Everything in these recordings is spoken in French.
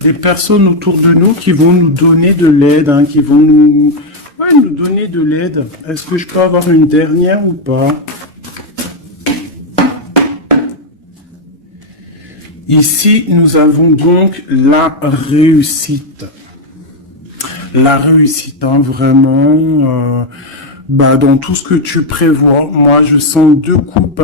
des personnes autour de nous qui vont nous donner de l'aide, hein, qui vont nous donner de l'aide. Est-ce que je peux avoir une dernière ou pas? Ici, nous avons donc la réussite. La réussite, hein, vraiment, dans tout ce que tu prévois. Moi, je sens deux coupes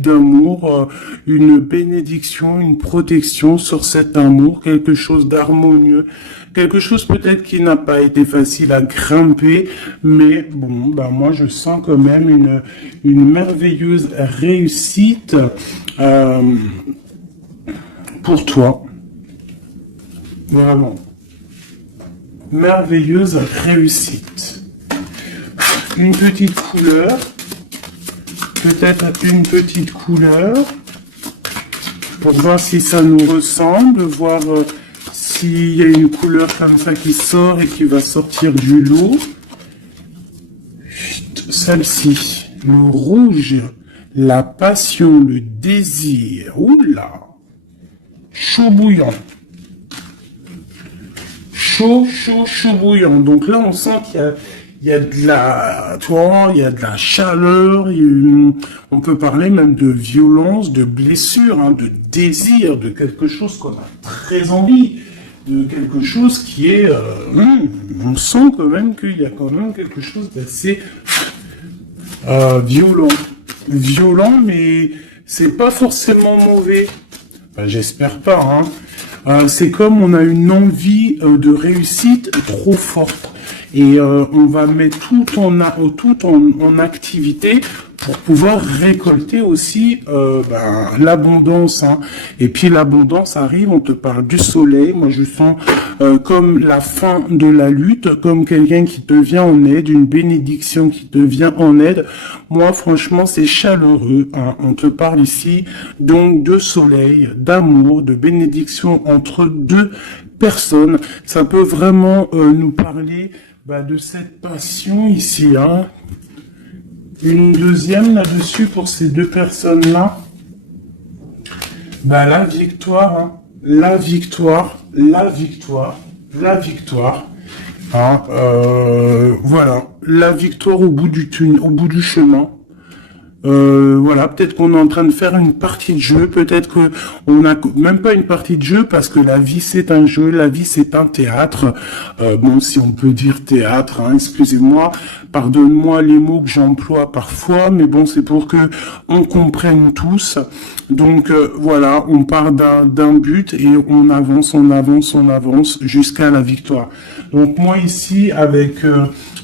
d'amour, une bénédiction, une protection sur cet amour, quelque chose d'harmonieux, quelque chose peut-être qui n'a pas été facile à grimper, mais bon, moi, je sens quand même une merveilleuse réussite, pour toi. Vraiment. Merveilleuse réussite. Une petite couleur. Peut-être une petite couleur. Pour voir si ça nous ressemble. Voir s'il y a une couleur comme ça qui sort et qui va sortir du lot. Celle-ci. Le rouge. La passion, le désir. Oula. Chaud bouillant. Chaud bouillant. Donc là, on sent qu'il y a de la, tu vois, il y a de la chaleur, on peut parler même de violence, de blessure, hein, de désir, de quelque chose qu'on a très envie, de quelque chose qui est, on sent quand même qu'il y a quand même quelque chose d'assez violent. Violent, mais c'est pas forcément mauvais. J'espère pas, hein. C'est comme on a une envie de réussite trop forte. Et on va mettre tout en activité pour pouvoir récolter aussi l'abondance. Hein. Et puis l'abondance arrive, on te parle du soleil. Moi, je sens comme la fin de la lutte, comme quelqu'un qui te vient en aide, une bénédiction qui te vient en aide. Moi, franchement, c'est chaleureux. Hein. On te parle ici donc de soleil, d'amour, de bénédiction entre deux personnes. Ça peut vraiment nous parler de cette passion ici. Hein. Une deuxième là-dessus pour ces deux personnes-là. La victoire, hein. La victoire. Hein, voilà, la victoire au bout du chemin. Voilà, peut-être qu'on est en train de faire une partie de jeu, peut-être que on n'a même pas une partie de jeu parce que la vie c'est un jeu, la vie c'est un théâtre. Bon, si on peut dire théâtre, hein, excusez-moi, pardonne-moi les mots que j'emploie parfois, mais bon, c'est pour que on comprenne tous. Donc voilà, on part d'un but et on avance jusqu'à la victoire. Donc moi ici avec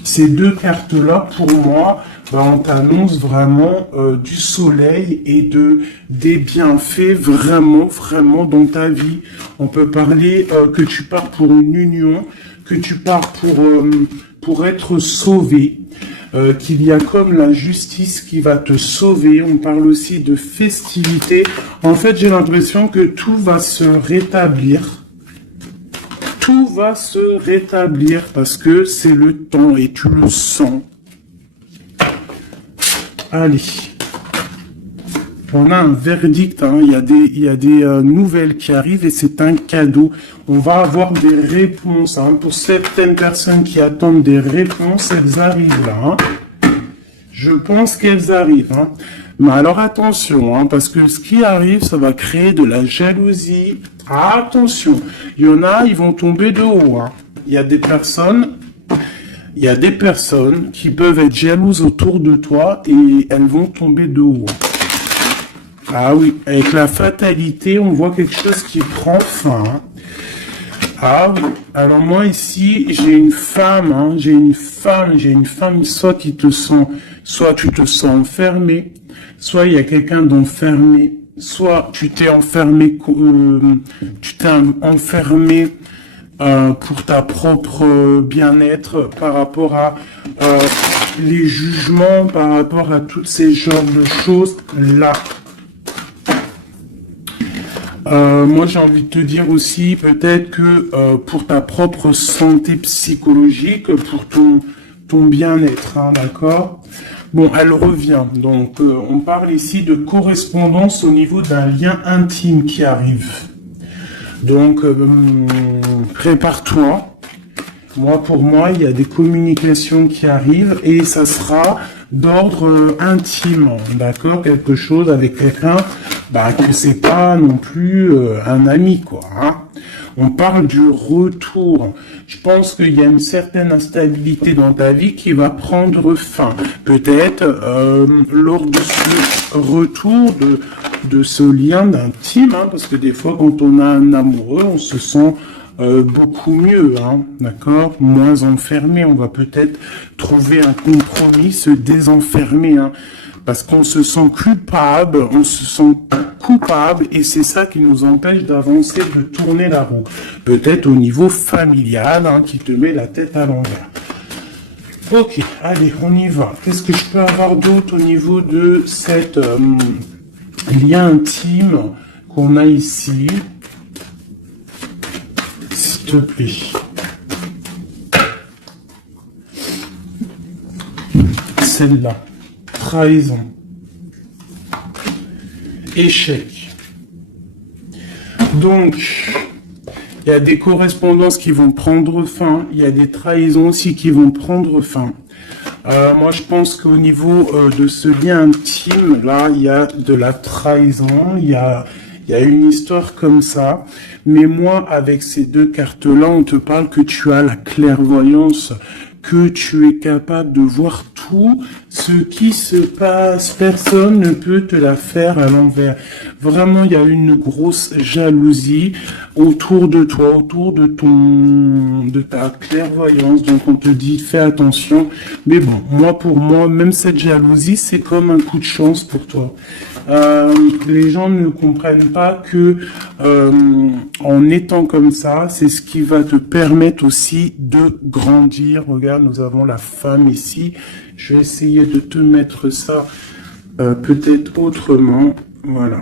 ces deux cartes-là, pour moi, on t'annonce vraiment du soleil et des bienfaits vraiment dans ta vie. On peut parler que tu pars pour une union, que tu pars pour être sauvé, qu'il y a comme la justice qui va te sauver. On parle aussi de festivité. En fait, j'ai l'impression que tout va se rétablir. Tout va se rétablir parce que c'est le temps et tu le sens. Allez, on a un verdict, hein. Il y a des nouvelles qui arrivent et c'est un cadeau. On va avoir des réponses. Hein. Pour certaines personnes qui attendent des réponses, elles arrivent là. Hein. Je pense qu'elles arrivent. Hein. Mais alors attention, hein, parce que ce qui arrive, ça va créer de la jalousie. Attention, il y en a, ils vont tomber de haut. Hein. Il y a des personnes qui peuvent être jalouses autour de toi et elles vont tomber de haut. Ah oui, avec la fatalité, on voit quelque chose qui prend fin. Hein. Ah oui, alors moi ici, j'ai une femme, hein, soit tu te sens enfermé, soit il y a quelqu'un d'enfermé, soit tu t'es enfermé, pour ta propre bien-être, par rapport à les jugements, par rapport à tous ces genres de choses là. Moi j'ai envie de te dire aussi peut-être que pour ta propre santé psychologique, pour ton bien-être, hein, d'accord? Bon, elle revient, donc on parle ici de correspondance au niveau d'un lien intime qui arrive. Donc, prépare-toi. Moi, pour moi, il y a des communications qui arrivent et ça sera d'ordre intime, d'accord? Quelque chose avec quelqu'un, que c'est pas non plus un ami, quoi. Hein. On parle du retour. Je pense qu'il y a une certaine instabilité dans ta vie qui va prendre fin. Peut-être lors de ce retour de ce lien d'intime, hein, parce que des fois, quand on a un amoureux, on se sent beaucoup mieux, hein, d'accord, moins enfermé. On va peut-être trouver un compromis, se désenfermer, hein, parce qu'on se sent coupable, et c'est ça qui nous empêche d'avancer, de tourner la roue. Peut-être au niveau familial, hein, qui te met la tête à l'envers. Ok, allez, on y va. Qu'est-ce que je peux avoir d'autre au niveau de cette lien intime qu'on a ici? S'il te plaît. Celle-là. Trahison. Échec. Donc, il y a des correspondances qui vont prendre fin. Il y a des trahisons aussi qui vont prendre fin. Moi, je pense qu'au niveau de ce lien intime, là, il y a de la trahison. Il y a une histoire comme ça. Mais moi, avec ces deux cartes-là, on te parle que tu as la clairvoyance, que tu es capable de voir tout ce qui se passe. Personne ne peut te la faire à l'envers. Vraiment, il y a une grosse jalousie autour de toi, autour de ta clairvoyance. Donc, on te dit, fais attention. Mais bon, pour moi, même cette jalousie, c'est comme un coup de chance pour toi. Les gens ne comprennent pas que en étant comme ça, c'est ce qui va te permettre aussi de grandir. Regarde, nous avons la femme ici. Je vais essayer de te mettre ça peut-être autrement. Voilà.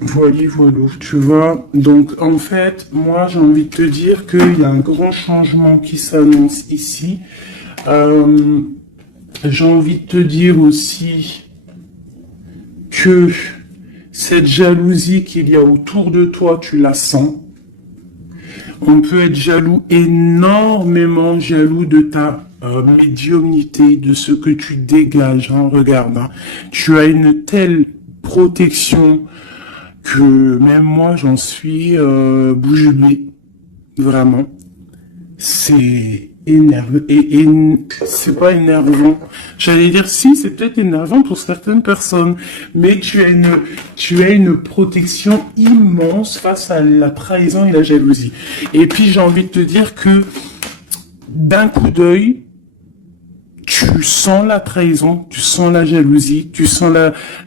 Voilà, tu vois. Donc, en fait, moi, j'ai envie de te dire qu'il y a un grand changement qui s'annonce ici. J'ai envie de te dire aussi que cette jalousie qu'il y a autour de toi, tu la sens. On peut être jaloux, énormément jaloux de ta médiumnité, de ce que tu dégages. Hein, regarde, hein. Tu as une telle protection que même moi, j'en suis bouche bée. Vraiment. C'est énervant. Et c'est pas énervant. J'allais dire si, c'est peut-être énervant pour certaines personnes. Mais tu as une protection immense face à la trahison et la jalousie. Et puis j'ai envie de te dire que d'un coup d'œil, tu sens la trahison, tu sens la jalousie, tu sens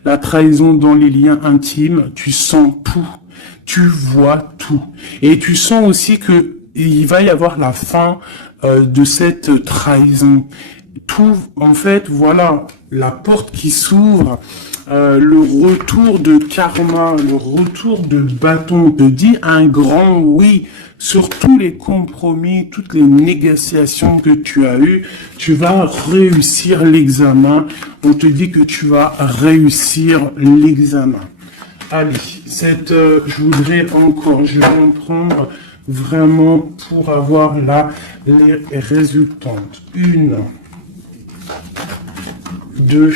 la trahison dans les liens intimes, tu sens tout, tu vois tout. Et tu sens aussi que il va y avoir la fin de cette trahison. Tout, en fait, voilà, la porte qui s'ouvre, le retour de karma, le retour de bâton, on te dit un grand oui sur tous les compromis, toutes les négociations que tu as eues. Tu vas réussir l'examen. On te dit que tu vas réussir l'examen. Allez, je vais en prendre vraiment pour avoir là les résultantes. 1, 2,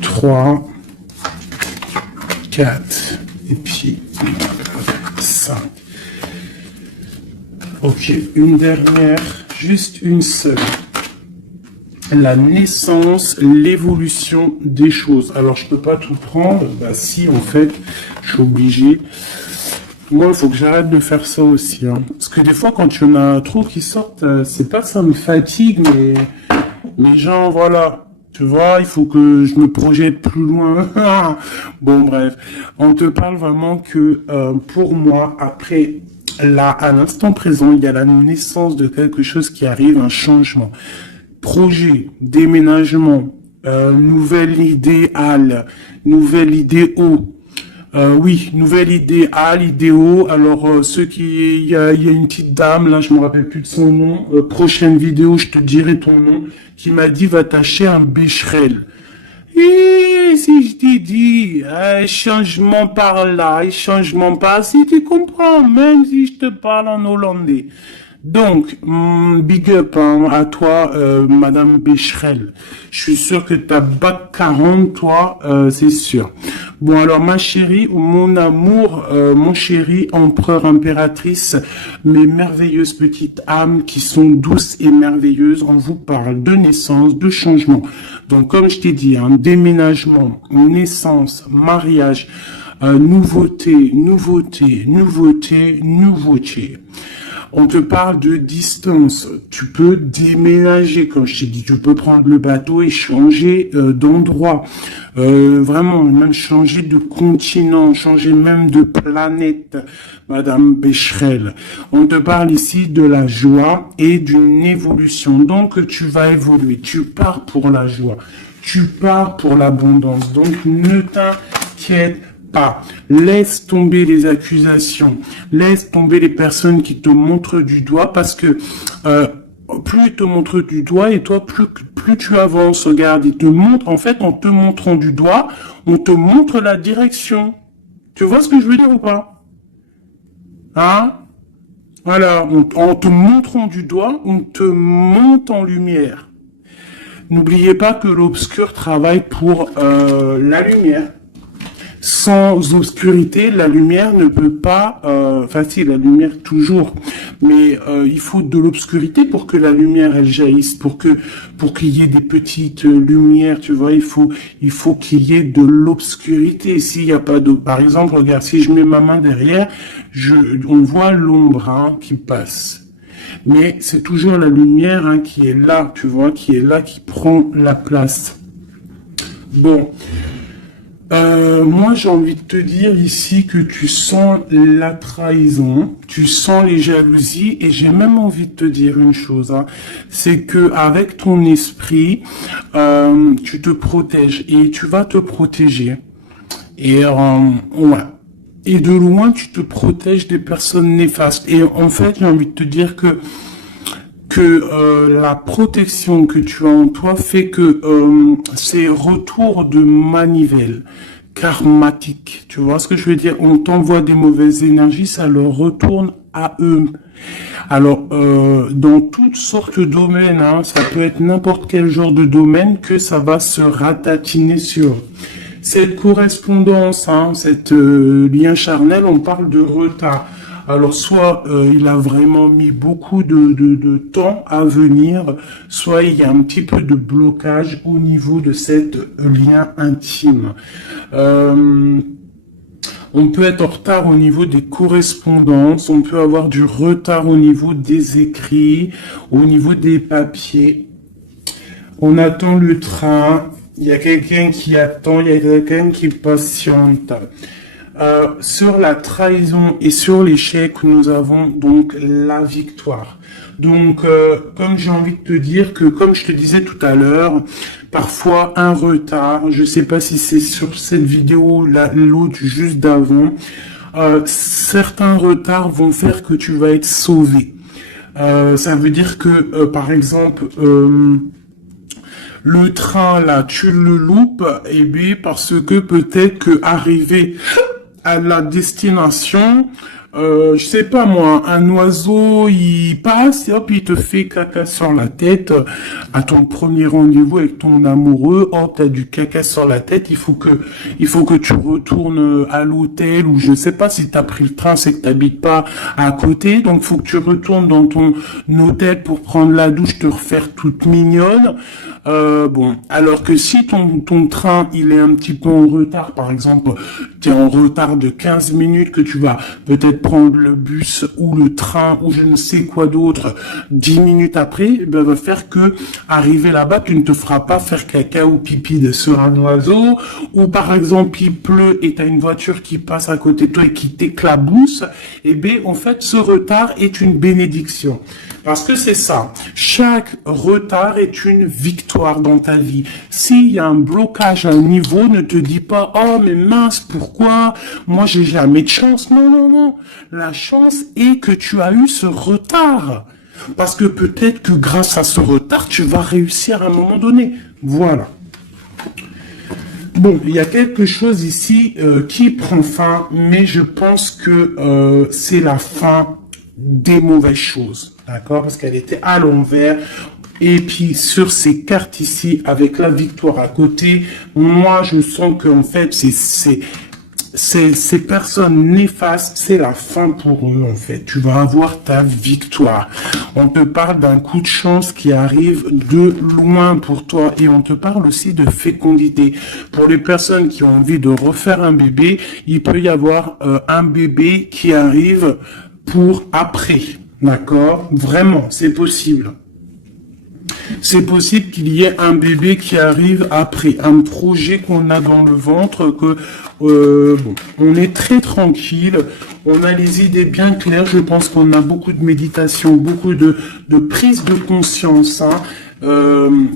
3, 4, et puis 5. Ok, une dernière, juste une seule. La naissance, l'évolution des choses. Alors, je peux pas tout prendre. Bah si, en fait, je suis obligé. Moi, il faut que j'arrête de faire ça aussi. Hein. Parce que des fois, quand il y en a trop qui sortent, c'est pas que ça me fatigue, mais genre, voilà. Tu vois, il faut que je me projette plus loin. Bon, bref. On te parle vraiment que, pour moi, après, là, à l'instant présent, il y a la naissance de quelque chose qui arrive, un changement. Projet, déménagement, nouvelle idéale, nouvelle idéo. Oui, nouvelle idéo. Alors, il y a une petite dame, là, je me rappelle plus de son nom. Prochaine vidéo, je te dirai ton nom, qui m'a dit, va t'acheter un Becherel. Et si je t'ai dit, changement par là, changement par ci, tu comprends, même si je te parle en hollandais. Donc, big up hein, à toi, Madame Becherel. Je suis sûr que t'as bac 40, toi, c'est sûr. Bon, alors, ma chérie, mon amour, mon chéri, empereur, impératrice, mes merveilleuses petites âmes qui sont douces et merveilleuses, on vous parle de naissance, de changement. Donc, comme je t'ai dit, hein, déménagement, naissance, mariage, nouveauté, nouveauté, nouveauté, nouveauté. On te parle de distance. Tu peux déménager, comme je t'ai dit. Tu peux prendre le bateau et changer d'endroit. Vraiment, même changer de continent, changer même de planète, Madame Becherel. On te parle ici de la joie et d'une évolution. Donc, tu vas évoluer. Tu pars pour la joie. Tu pars pour l'abondance. Donc, ne t'inquiète pas. Laisse tomber les accusations, laisse tomber les personnes qui te montrent du doigt parce que plus ils te montrent du doigt et toi plus tu avances. Regarde, ils te montrent, en fait en te montrant du doigt, on te montre la direction. Tu vois ce que je veux dire ou pas? Hein? Voilà, en te montrant du doigt, on te monte en lumière. N'oubliez pas que l'obscur travaille pour la lumière. Sans obscurité, la lumière ne peut pas, enfin si, la lumière toujours, mais il faut de l'obscurité pour que la lumière elle jaillisse, pour qu'il y ait des petites lumières, tu vois, il faut qu'il y ait de l'obscurité. S'il n'y a pas de, par exemple, regarde, si je mets ma main derrière, on voit l'ombre hein, qui passe. Mais c'est toujours la lumière hein, qui est là, tu vois, qui est là, qui prend la place. Bon. Moi, j'ai envie de te dire ici que tu sens la trahison, tu sens les jalousies, et j'ai même envie de te dire une chose, hein, c'est que avec ton esprit, tu te protèges et tu vas te protéger. Et ouais. Et de loin, tu te protèges des personnes néfastes. Et en fait, j'ai envie de te dire que la protection que tu as en toi fait que ces retours de manivelle karmatique, tu vois ce que je veux dire? On t'envoie des mauvaises énergies, ça leur retourne à eux. Alors, dans toutes sortes de domaines, hein, ça peut être n'importe quel genre de domaine que ça va se ratatiner sur. Cette correspondance, hein, cette lien charnel, on parle de retard. Alors soit il a vraiment mis beaucoup de temps à venir, soit il y a un petit peu de blocage au niveau de cette lien intime. On peut être en retard au niveau des correspondances, on peut avoir du retard au niveau des écrits, au niveau des papiers. On attend le train, il y a quelqu'un qui attend, il y a quelqu'un qui patiente. Sur la trahison et sur l'échec, nous avons donc la victoire. Donc, comme j'ai envie de te dire que, comme je te disais tout à l'heure, parfois un retard, je sais pas si c'est sur cette vidéo, l'autre juste d'avant, certains retards vont faire que tu vas être sauvé. Ça veut dire que, par exemple, le train là, tu le loupes, et bien parce que peut-être que arrivé à la destination, je sais pas moi, un oiseau il passe et hop il te fait caca sur la tête à ton premier rendez-vous avec ton amoureux, hop t'as du caca sur la tête, il faut que tu retournes à l'hôtel ou je sais pas si t'as pris le train, c'est que t'habites pas à côté, donc faut que tu retournes dans ton hôtel pour prendre la douche, te refaire toute mignonne. Bon, alors que si ton train il est un petit peu en retard, par exemple, tu es en retard de 15 minutes que tu vas peut-être prendre le bus ou le train ou je ne sais quoi d'autre 10 minutes après, ben, va faire que arriver là-bas, tu ne te feras pas faire caca ou pipi sur un oiseau, ou par exemple il pleut et tu as une voiture qui passe à côté de toi et qui t'éclabousse, et ben en fait ce retard est une bénédiction. Parce que c'est ça, chaque retard est une victoire dans ta vie. S'il y a un blocage à un niveau, ne te dis pas « Oh mais mince, pourquoi? Moi j'ai jamais de chance. » Non, non, non. La chance est que tu as eu ce retard. Parce que peut-être que grâce à ce retard, tu vas réussir à un moment donné. Voilà. Bon, il y a quelque chose ici qui prend fin, mais je pense que c'est la fin des mauvaises choses, d'accord? Parce qu'elle était à l'envers. Et puis sur ces cartes ici, avec la victoire à côté, moi je sens qu'en fait ces personnes néfastes, c'est la fin pour eux en fait. Tu vas avoir ta victoire. On te parle d'un coup de chance qui arrive de loin pour toi et on te parle aussi de fécondité. Pour les personnes qui ont envie de refaire un bébé, il peut y avoir un bébé qui arrive pour après. D'accord? Vraiment, c'est possible. C'est possible qu'il y ait un bébé qui arrive après, un projet qu'on a dans le ventre, que bon, on est très tranquille, on a les idées bien claires, je pense qu'on a beaucoup de méditation, beaucoup de prise de conscience, hein,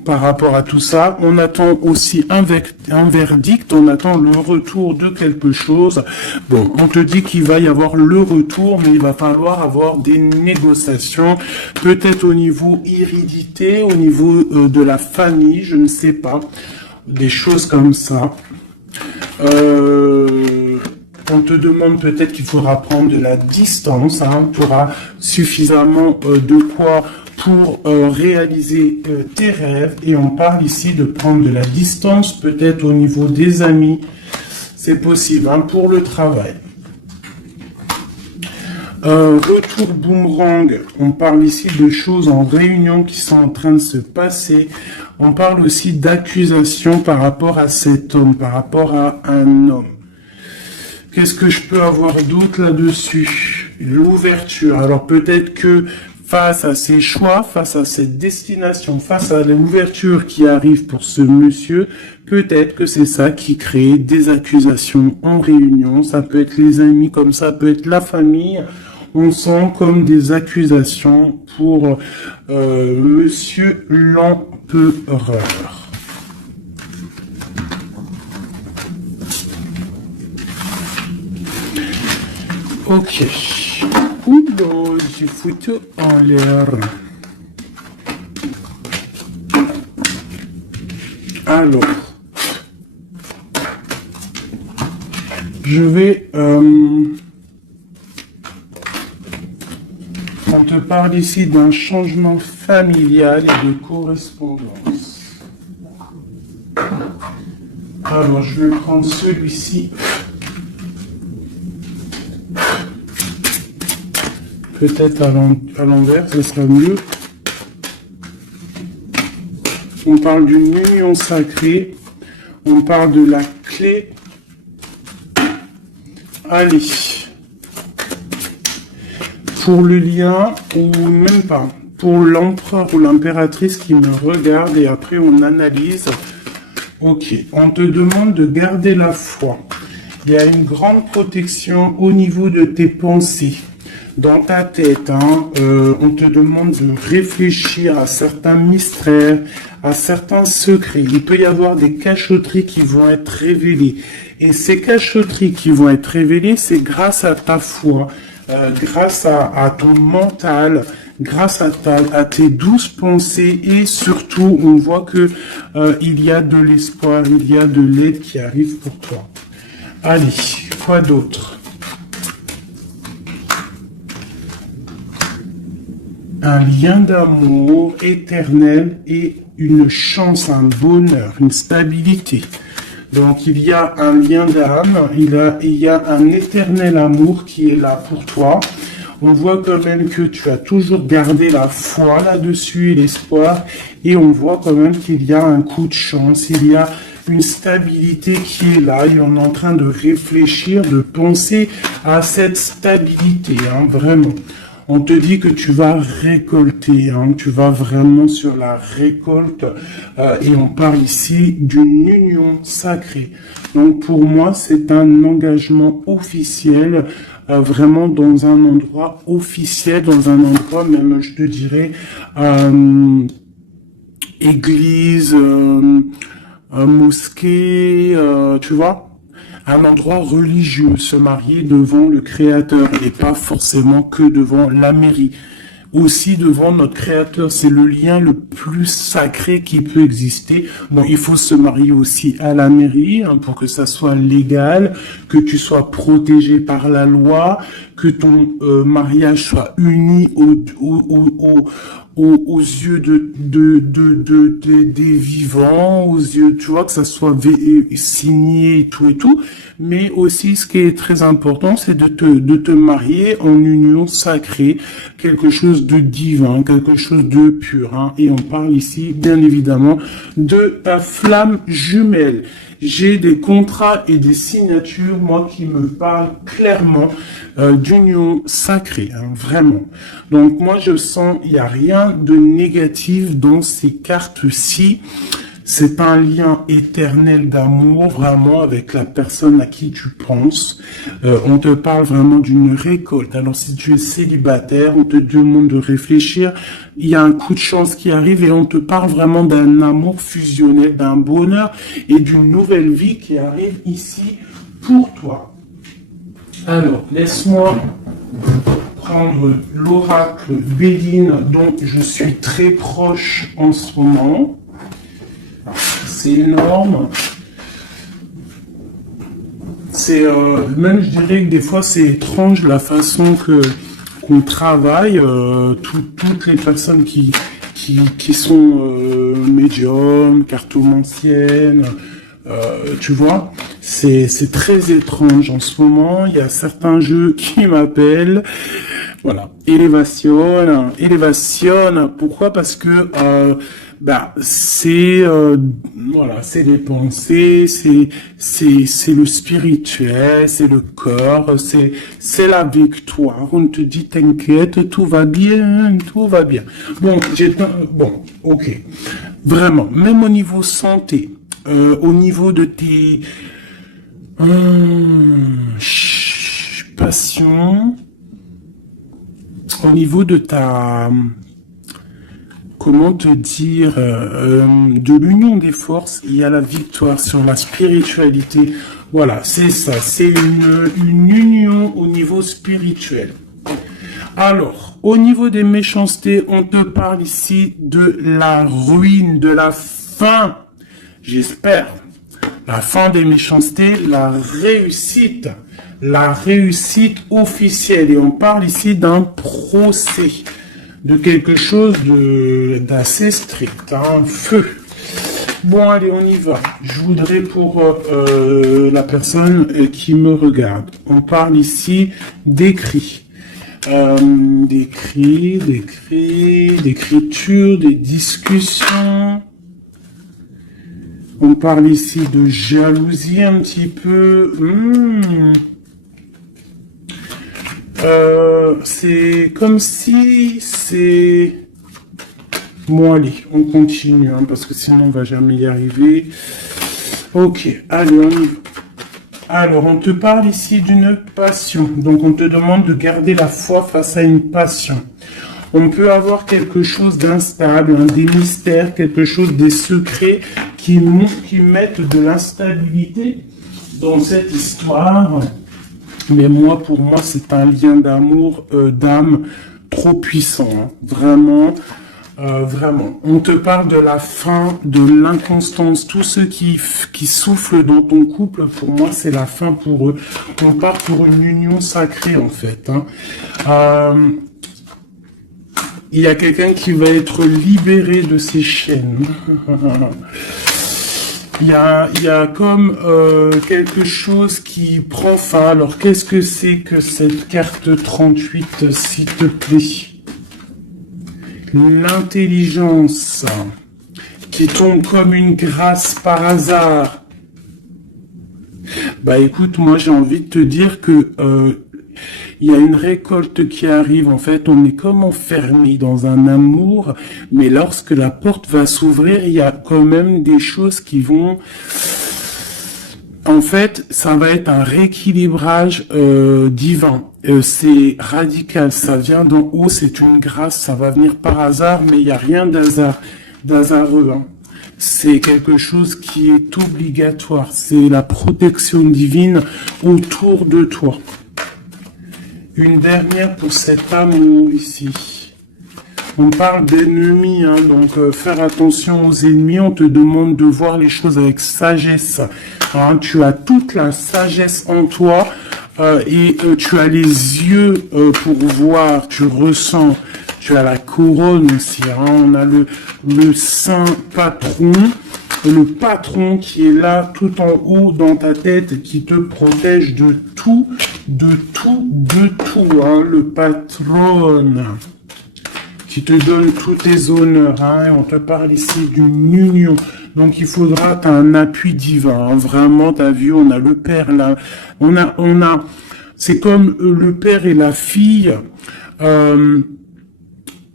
par rapport à tout ça. On attend aussi un verdict, on attend le retour de quelque chose. Bon, on te dit qu'il va y avoir le retour, mais il va falloir avoir des négociations, peut-être au niveau hérédité, au niveau de la famille, je ne sais pas, des choses comme ça. On te demande peut-être qu'il faudra prendre de la distance, hein, tu auras suffisamment de quoi pour réaliser tes rêves, et on parle ici de prendre de la distance, peut-être au niveau des amis, c'est possible, hein, pour le travail. Retour boomerang, on parle ici de choses en réunion qui sont en train de se passer. On parle aussi d'accusations par rapport à cet homme, par rapport à un homme. Qu'est-ce que je peux avoir d'autre là-dessus? L'ouverture. Alors peut-être que face à ses choix, face à cette destination, face à l'ouverture qui arrive pour ce monsieur, peut-être que c'est ça qui crée des accusations en réunion. Ça peut être les amis, comme ça peut être la famille. On sent comme des accusations pour monsieur l'empereur. Ok. Oula, j'ai foutu en l'air. Alors, je vais... on te parle ici d'un changement familial et de correspondance. Alors, je vais prendre celui-ci. Peut-être à l'envers, ce sera mieux. On parle d'une union sacrée. On parle de la clé. Allez. Pour le lien, ou même pas. Pour l'empereur ou l'impératrice qui me regarde et après on analyse. Ok. On te demande de garder la foi. Il y a une grande protection au niveau de tes pensées. Dans ta tête, hein, on te demande de réfléchir à certains mystères, à certains secrets. Il peut y avoir des cachotteries qui vont être révélées. Et ces cachotteries qui vont être révélées, c'est grâce à ta foi, grâce à ton mental, grâce à tes douces pensées, et surtout, on voit que il y a de l'espoir, il y a de l'aide qui arrive pour toi. Allez, quoi d'autre? Un lien d'amour éternel et une chance, un bonheur, une stabilité. Donc il y a un lien d'âme, il y a un éternel amour qui est là pour toi. On voit quand même que tu as toujours gardé la foi là-dessus et l'espoir. Et on voit quand même qu'il y a un coup de chance, il y a une stabilité qui est là. Et on est en train de réfléchir, de penser à cette stabilité, hein, vraiment. On te dit que tu vas récolter, hein, tu vas vraiment sur la récolte, et on parle ici d'une union sacrée. Donc pour moi, c'est un engagement officiel, vraiment dans un endroit officiel, dans un endroit même, je te dirais, église, mosquée, tu vois. Un endroit religieux, se marier devant le Créateur et pas forcément que devant la mairie aussi devant notre Créateur. C'est le lien le plus sacré qui peut exister. Bon, il faut se marier aussi à la mairie hein, pour que ça soit légal, que tu sois protégé par la loi, que ton mariage soit uni aux yeux des vivants, aux yeux, tu vois, que ça soit signé et tout. Mais aussi, ce qui est très important, c'est de te marier en union sacrée, quelque chose de divin, quelque chose de pur, hein. Et on parle ici, bien évidemment, de ta flamme jumelle. J'ai des contrats et des signatures, moi, qui me parlent clairement d'union sacrée, hein, vraiment. Donc, moi, je sens, il n'y a rien de négatif dans ces cartes-ci. C'est un lien éternel d'amour, vraiment, avec la personne à qui tu penses. On te parle vraiment d'une récolte. Alors, si tu es célibataire, on te demande de réfléchir. Il y a un coup de chance qui arrive et on te parle vraiment d'un amour fusionnel, d'un bonheur et d'une nouvelle vie qui arrive ici pour toi. Alors, laisse-moi prendre l'oracle Béline dont je suis très proche en ce moment. C'est énorme. C'est même je dirais que des fois c'est étrange la façon qu'on travaille. Toutes les personnes qui sont médiums, cartomanciennes, tu vois, c'est très étrange en ce moment. Il y a certains jeux qui m'appellent. Voilà, élévation. Pourquoi? Parce que c'est voilà, c'est les pensées, c'est le spirituel, c'est le corps, c'est la victoire. On te dit t'inquiète, tout va bien, tout va bien. Bon, ok, vraiment, même au niveau santé, au niveau de tes passions, au niveau de ta comment te dire, de l'union des forces, il y a la victoire sur la spiritualité. Voilà, c'est ça, c'est une union au niveau spirituel. Alors, au niveau des méchancetés, on te parle ici de la ruine, de la fin, j'espère. La fin des méchancetés, la réussite officielle. Et on parle ici d'un procès, de quelque chose d'assez strict, hein, feu. Bon, allez, on y va. Je voudrais pour la personne qui me regarde, on parle ici d'écrits. D'écriture, des discussions. On parle ici de jalousie un petit peu. C'est comme si c'est... Bon, allez, on continue, hein, parce que sinon on va jamais y arriver. Ok, allez, on y va. Alors, on te parle ici d'une passion. Donc, on te demande de garder la foi face à une passion. On peut avoir quelque chose d'instable, hein, des mystères, quelque chose, des secrets qui mettent de l'instabilité dans cette histoire. Mais moi, pour moi, c'est un lien d'amour, d'âme trop puissant. Hein. Vraiment, vraiment. On te parle de la fin, de l'inconstance. Tous ceux qui soufflent dans ton couple, pour moi, c'est la fin pour eux. On part pour une union sacrée, en fait. Hein. Il y a quelqu'un qui va être libéré de ses chaînes. Il y a comme quelque chose qui prend fin. Alors, qu'est-ce que c'est que cette carte 38, s'il te plaît? L'intelligence qui tombe comme une grâce par hasard. Bah écoute, moi j'ai envie de te dire que il y a une récolte qui arrive. En fait, on est comme enfermé dans un amour, mais lorsque la porte va s'ouvrir, il y a quand même des choses qui vont... En fait, ça va être un rééquilibrage divin. C'est radical, ça vient d'en haut, c'est une grâce, ça va venir par hasard, mais il n'y a rien d'hasareux. Hein. C'est quelque chose qui est obligatoire. C'est la protection divine autour de toi. Une dernière pour cet amour ici. On parle d'ennemis, hein, donc faire attention aux ennemis. On te demande de voir les choses avec sagesse. Hein, tu as toute la sagesse en toi et tu as les yeux pour voir, tu ressens. Tu as la couronne aussi. Hein, on a le saint patron. Le patron qui est là tout en haut dans ta tête, qui te protège de tout, hein, le patron, qui te donne tous tes honneurs, hein, et on te parle ici d'une union. Donc il faudra, t'as un appui divin, hein, vraiment, t'as vu, on a le père là, on a, c'est comme le père et la fille,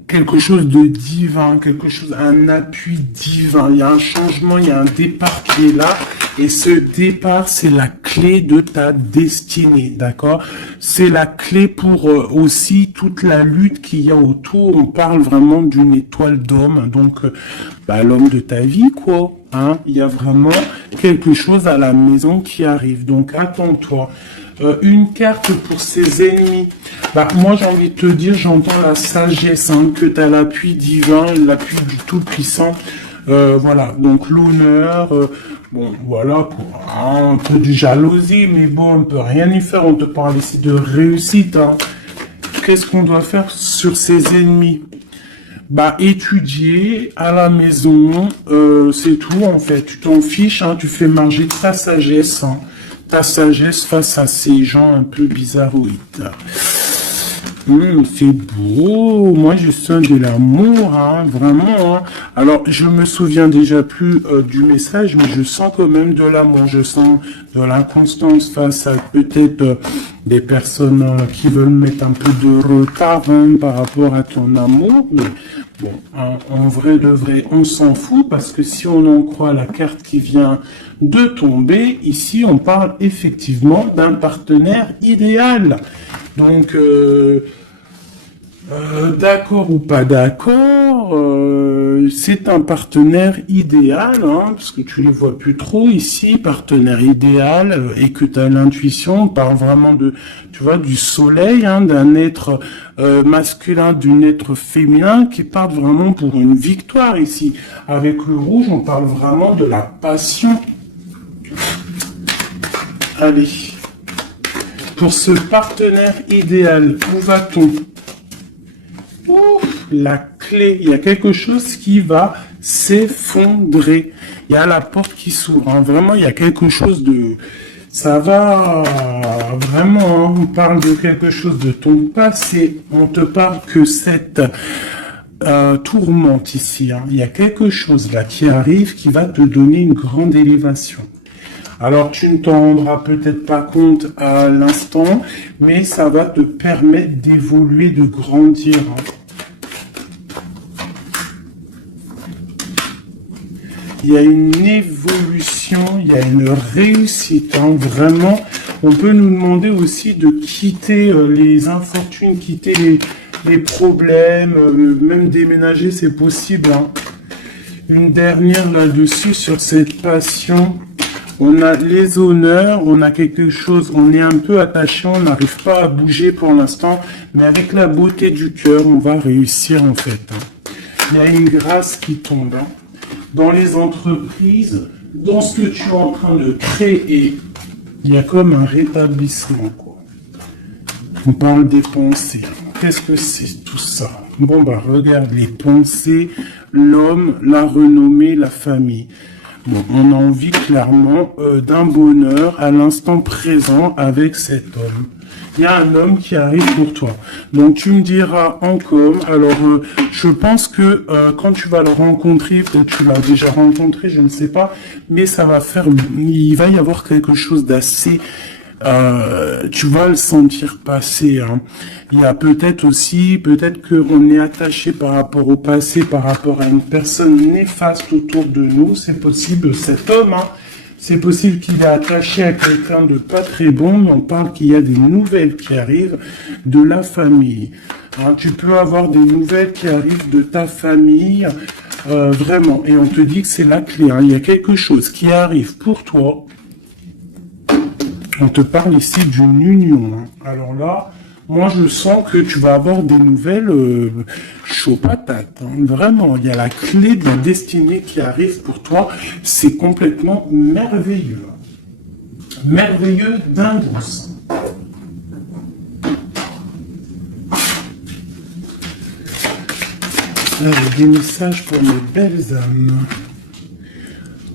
quelque chose de divin, quelque chose, un appui divin. Il y a un changement, il y a un départ qui est là. Et ce départ, c'est la clé de ta destinée, d'accord? C'est la clé pour aussi toute la lutte qu'il y a autour. On parle vraiment d'une étoile d'homme, donc l'homme de ta vie, quoi. Hein? Il y a vraiment quelque chose à la maison qui arrive. Donc attends-toi. Une carte pour ses ennemis. Moi, j'ai envie de te dire, j'entends la sagesse, hein, que tu as l'appui divin, l'appui du Tout-Puissant. Voilà, donc l'honneur, bon, voilà, un peu de jalousie, mais bon, on peut rien y faire. On te parle ici de réussite. Hein. Qu'est-ce qu'on doit faire sur ses ennemis? Étudier à la maison, c'est tout, en fait. Tu t'en fiches, hein, tu fais marger ta sagesse, hein. Ta sagesse face à ces gens un peu bizarroïdes. C'est beau, moi je sens de l'amour, hein, vraiment. Hein. Alors je me souviens déjà plus du message, mais je sens quand même de l'amour, je sens de l'inconstance face à peut-être des personnes qui veulent mettre un peu de retard, hein, par rapport à ton amour. Mais bon, hein, en vrai de vrai, on s'en fout parce que si on en croit la carte qui vient de tomber, ici on parle effectivement d'un partenaire idéal. Donc, d'accord ou pas d'accord, c'est un partenaire idéal, hein, parce que tu les vois plus trop ici, partenaire idéal, et que tu as l'intuition, on parle vraiment de, tu vois, du soleil, hein, d'un être masculin, d'un être féminin, qui part vraiment pour une victoire ici. Avec le rouge, on parle vraiment de la passion. Allez. Pour ce partenaire idéal, où va-t-on? La clé, il y a quelque chose qui va s'effondrer. Il y a la porte qui s'ouvre. Hein. Vraiment, il y a quelque chose de... Ça va... Vraiment, hein, on parle de quelque chose de ton passé. On te parle que cette tourmente ici. Hein. Il y a quelque chose là qui arrive qui va te donner une grande élévation. Alors, tu ne t'en rendras peut-être pas compte à l'instant, mais ça va te permettre d'évoluer, de grandir. Il y a une évolution, il y a une réussite. Hein. Vraiment, on peut nous demander aussi de quitter les infortunes, quitter les problèmes, même déménager, c'est possible. Hein. Une dernière là-dessus sur cette passion. On a les honneurs, on a quelque chose, on est un peu attaché, on n'arrive pas à bouger pour l'instant, mais avec la beauté du cœur, on va réussir en fait. Il y a une grâce qui tombe. Hein. Dans les entreprises, dans ce que tu es en train de créer, il y a comme un rétablissement, quoi. On parle des pensées. Qu'est-ce que c'est tout ça? Bon, regarde les pensées, l'homme, la renommée, la famille. Bon, on a envie clairement d'un bonheur à l'instant présent avec cet homme. Il y a un homme qui arrive pour toi. Donc tu me diras en com. Alors je pense que quand tu vas le rencontrer, peut-être tu l'as déjà rencontré, je ne sais pas, mais ça va faire, il va y avoir quelque chose d'assez... tu vas le sentir passer. Hein. Il y a peut-être aussi, peut-être qu'on est attaché par rapport au passé, par rapport à une personne néfaste autour de nous. C'est possible, cet homme, hein, c'est possible qu'il est attaché à quelqu'un de pas très bon, mais on parle qu'il y a des nouvelles qui arrivent de la famille. Hein, tu peux avoir des nouvelles qui arrivent de ta famille, vraiment. Et on te dit que c'est la clé. Hein. Il y a quelque chose qui arrive pour toi. On te parle ici d'une union. Hein. Alors là, moi je sens que tu vas avoir des nouvelles chaud patate. Hein. Vraiment, il y a la clé de la destinée qui arrive pour toi. C'est complètement merveilleux. Merveilleux d'indus. Des messages pour mes belles âmes.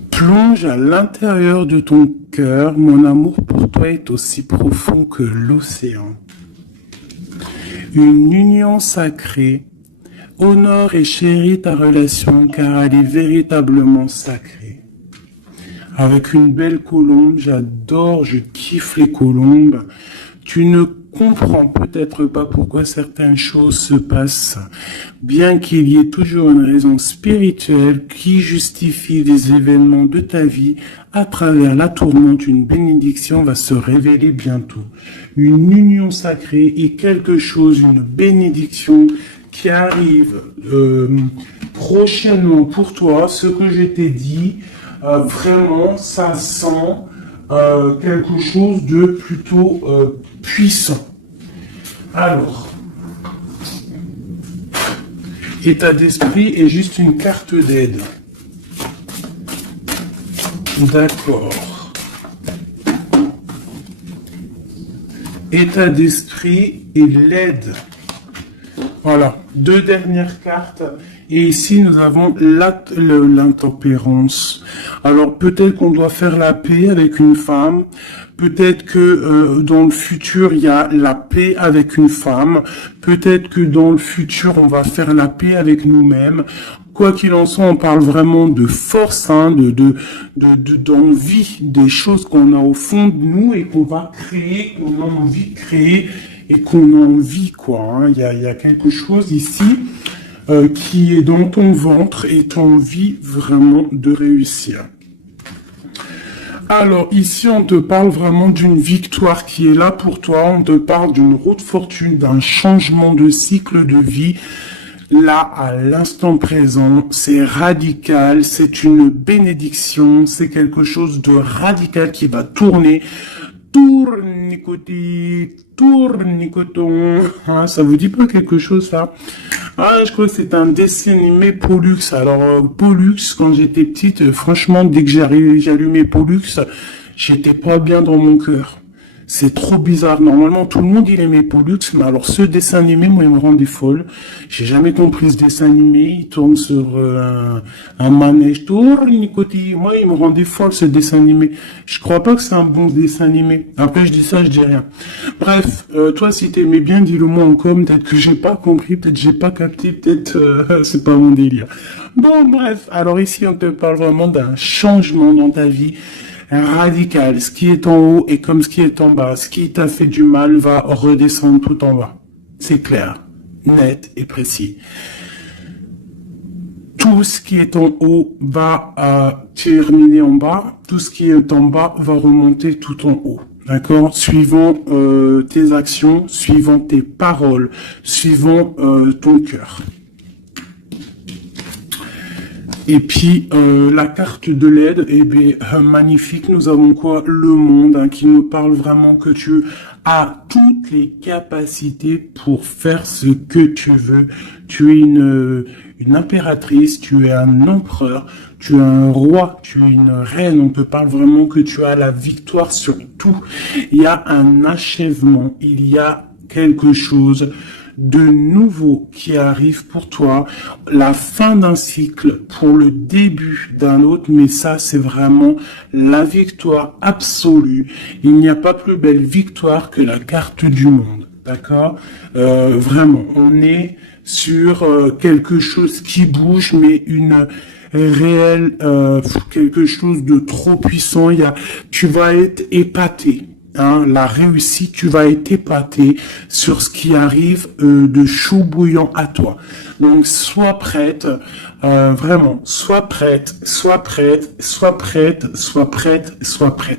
Plonge à l'intérieur de ton cœur. Mon amour pour toi est aussi profond que l'océan. Une union sacrée. Honore et chéris ta relation car elle est véritablement sacrée. Avec une belle colombe, j'adore, je kiffe les colombes. Tu ne comprends peut-être pas pourquoi certaines choses se passent, bien qu'il y ait toujours une raison spirituelle qui justifie les événements de ta vie. À travers la tourmente, une bénédiction va se révéler bientôt. Une union sacrée est quelque chose, une bénédiction qui arrive prochainement pour toi. Ce que je t'ai dit, vraiment, ça sent quelque chose de plutôt puissant. Alors, état d'esprit est juste une carte d'aide. D'accord. État d'esprit et l'aide. Voilà, deux dernières cartes. Et ici, nous avons l'intempérance. Alors, peut-être qu'on doit faire la paix avec une femme. Peut-être que dans le futur, il y a la paix avec une femme. Peut-être que dans le futur, on va faire la paix avec nous-mêmes. Quoi qu'il en soit, on parle vraiment de force, hein, d'envie, des choses qu'on a au fond de nous et qu'on va créer, qu'on a envie de créer et qu'on a envie, quoi. Hein. Il y a quelque chose ici qui est dans ton ventre et tu as envie vraiment de réussir. Alors, ici, on te parle vraiment d'une victoire qui est là pour toi. On te parle d'une route fortune, d'un changement de cycle de vie. Là, à l'instant présent, c'est radical, c'est une bénédiction, c'est quelque chose de radical qui va tourner. Tournicoton. Ah, ça vous dit pas quelque chose, ça? Ah, je crois que c'est un dessin animé Pollux. Alors, Pollux, quand j'étais petite, franchement, dès que j'allumais Pollux, j'étais pas bien dans mon cœur. C'est trop bizarre. Normalement, tout le monde, il aimait Pollux, mais alors ce dessin animé, moi, il me rendait folle. J'ai jamais compris ce dessin animé. Il tourne sur un manège. Tournicotis. Moi, il me rendait folle, ce dessin animé. Je crois pas que c'est un bon dessin animé. Après, je dis ça, je dis rien. Bref, toi, si t'aimais bien, dis-le moi en com. Peut-être que j'ai pas compris, peut-être j'ai pas capté, peut-être c'est pas mon délire. Bon, bref. Alors ici, on te parle vraiment d'un changement dans ta vie. Radical. Ce qui est en haut est comme ce qui est en bas. Ce qui t'a fait du mal va redescendre tout en bas. C'est clair, net et précis. Tout ce qui est en haut va terminer en bas. Tout ce qui est en bas va remonter tout en haut. D'accord? Suivant tes actions, suivant tes paroles, suivant ton cœur. Et puis, la carte de l'aide, eh bien, magnifique. Nous avons quoi? Le monde, hein, qui nous parle vraiment que tu as toutes les capacités pour faire ce que tu veux. Tu es une impératrice, tu es un empereur, tu es un roi, tu es une reine. On te parle vraiment que tu as la victoire sur tout. Il y a un achèvement, il y a quelque chose de nouveau qui arrive pour toi, la fin d'un cycle pour le début d'un autre, mais ça c'est vraiment la victoire absolue. Il n'y a pas plus belle victoire que la carte du monde, d'accord? Vraiment, on est sur quelque chose qui bouge, mais une réelle, quelque chose de trop puissant. Tu vas être épaté. Hein, la réussite, tu vas être épaté sur ce qui arrive de chaud bouillant à toi. Donc, sois prête, vraiment, sois prête, sois prête, sois prête, sois prête, sois prête.